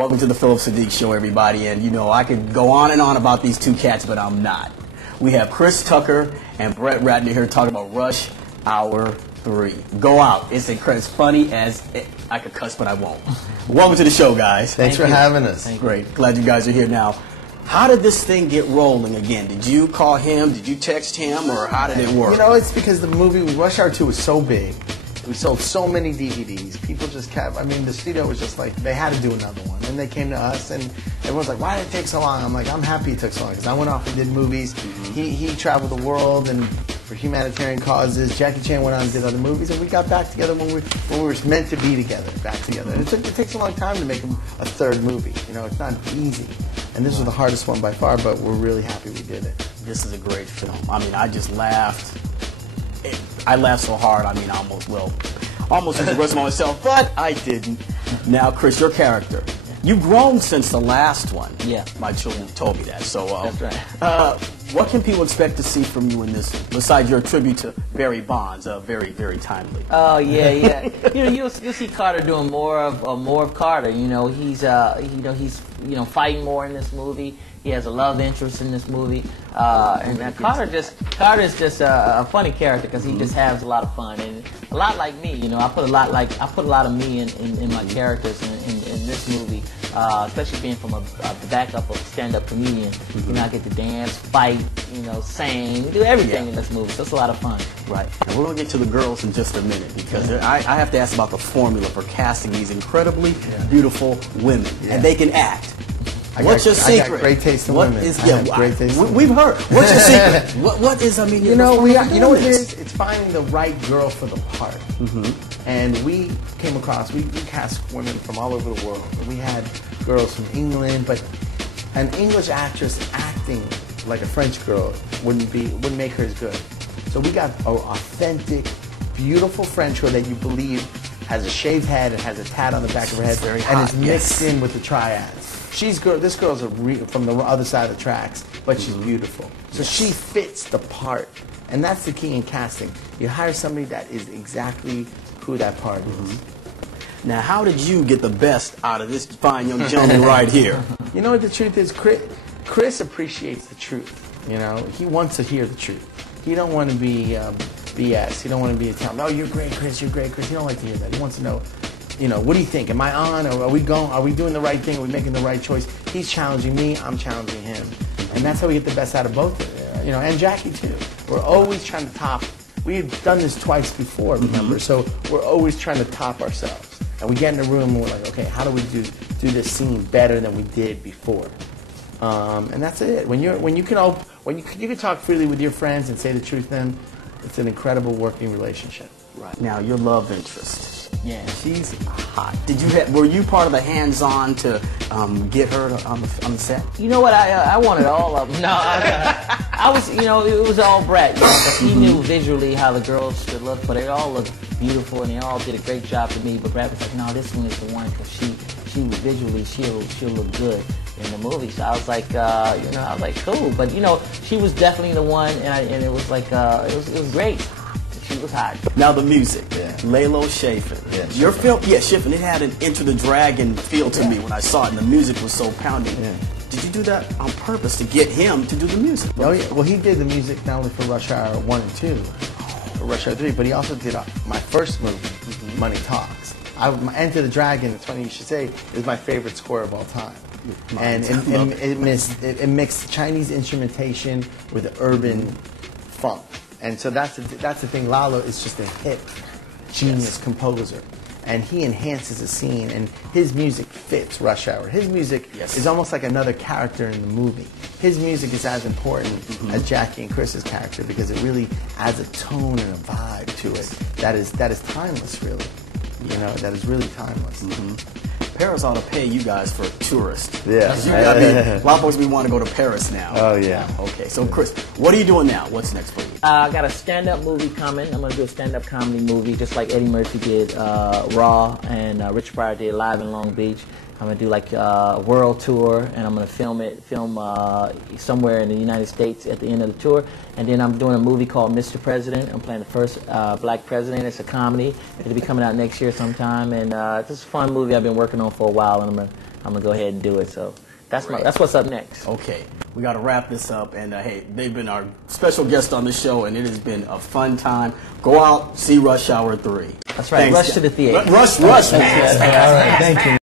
Welcome to the Phillip Siddiq Show, everybody. And you know, I could go on and on about these two cats, but I'm not. We have Chris Tucker and Brett Ratner here talking about Rush Hour 3. Go out. It's incredible. It's funny as I could cuss, but I won't. Welcome to the show, guys. Thanks for having us. Great. Glad you guys are here now. How did this thing get rolling again? Did you call him? Did you text him? Or how did it work? You know, it's because the movie Rush Hour 2 was so big. We sold so many DVDs. People just kept, I mean, the studio was just like, they had to do another one. And they came to us, and everyone's like, why did it take so long? I'm like, I'm happy it took so long, because I went off and did movies. He traveled the world and for humanitarian causes. Jackie Chan went on and did other movies, and we got back together when we were meant to be together, back together. And it takes a long time to make a third movie. You know, it's not easy. And this was the hardest one by far, but we're really happy we did it. This is a great film. I mean, I just laughed. I laughed so hard, I mean, almost embarrassed myself, but I didn't. Now, Chris, your character. You've grown since the last one. Yeah. My children told me that. So, that's right. what can people expect to see from you in this, besides your tribute to Barry Bonds, very, very timely? Oh yeah. You know, you'll see Carter doing more of Carter. You know, he's fighting more in this movie. He has a love interest in this movie, and Carter is just a funny character because he just has a lot of fun and a lot like me. You know, I put a lot of me in my characters in this movie, especially being from the backup of a stand-up comedian. You know, I get to dance, fight, you know, sing, do everything in this movie. So it's a lot of fun. Right. And we're gonna get to the girls in just a minute because I have to ask about the formula for casting these incredibly beautiful women, and they can act. What's your secret? I got great taste in women. Great taste in we've heard. What's your secret? What is? I mean, you know what it is? It's finding the right girl for the part. And we came across. We cast women from all over the world. We had girls from England, but an English actress acting like a French girl wouldn't make her as good. So we got an authentic, beautiful French girl that you believe has a shaved head and has a tat on the back of her head, and is mixed in with the triads. This girl's from the other side of the tracks, but she's beautiful. So she fits the part, and that's the key in casting. You hire somebody that is exactly who that part is. Now, how did you get the best out of this fine young gentleman right here? You know what the truth is? Chris appreciates the truth. You know, he wants to hear the truth. He don't want to be BS. He don't want to be a tell. Oh, you're great, Chris. You're great, Chris. He don't like to hear that. He wants to know. You know, what do you think? Am I on? Or are we going? Are we doing the right thing? Are we making the right choice? He's challenging me. I'm challenging him, and that's how we get the best out of both. You know, and Jackie too. We're always trying to top. We've done this twice before, remember? So we're always trying to top ourselves. And we get in a room and we're like, okay, how do we do this scene better than we did before? And that's it. When you can talk freely with your friends and say the truth, then it's an incredible working relationship. Right. Now, your love interest. Yeah. She's hot. Were you part of the hands-on to get her on the set? You know what? I wanted all of them. No, I was. You know, it was all Brett. You know, 'cause he knew visually how the girls should look, but they all looked beautiful and they all did a great job to me. But Brett was like, no, this one is the one because she visually she'll look good in the movie. So I was like, cool. But you know, she was definitely the one, and it was like it was great. She was hot. Now the music, Lalo Schifrin. Yeah, your film, Schifrin. It had an Enter the Dragon feel to me when I saw it, and the music was so pounding. Yeah. Did you do that on purpose to get him to do the music? Oh yeah. Well, he did the music not only for Rush Hour 1 and 2, for Rush Hour 3, but he also did my first movie, Money Talks. Enter the Dragon, it's funny you should say, is my favorite score of all time. And it mixed Chinese instrumentation with urban funk. And so that's the thing. Lalo is just a hip, genius composer, and he enhances the scene. And his music fits Rush Hour. His music is almost like another character in the movie. His music is as important as Jackie and Chris's character because it really adds a tone and a vibe to it that is timeless, really. You know, that is really timeless. Paris ought to pay you guys for tourists. Yeah. A lot of folks want to go to Paris now. Oh, yeah. Okay, so Chris, what are you doing now? What's next for you? I got a stand-up movie coming. I'm going to do a stand-up comedy movie just like Eddie Murphy did Raw and Rich Pryor did Live in Long Beach. I'm going to do like a world tour, and I'm going to film somewhere in the United States at the end of the tour. And then I'm doing a movie called Mr. President. I'm playing the first black president. It's a comedy. It'll be coming out next year sometime. And it's a fun movie I've been working on for a while, and I'm going to I'm gonna go ahead and do it. So that's Great. that's what's up next. Okay, we got to wrap this up. And hey, they've been our special guest on the show, and it has been a fun time. Go out, see Rush Hour 3. That's right. Thanks, Rush guys. to the theater. Rush, man. All right, thank you.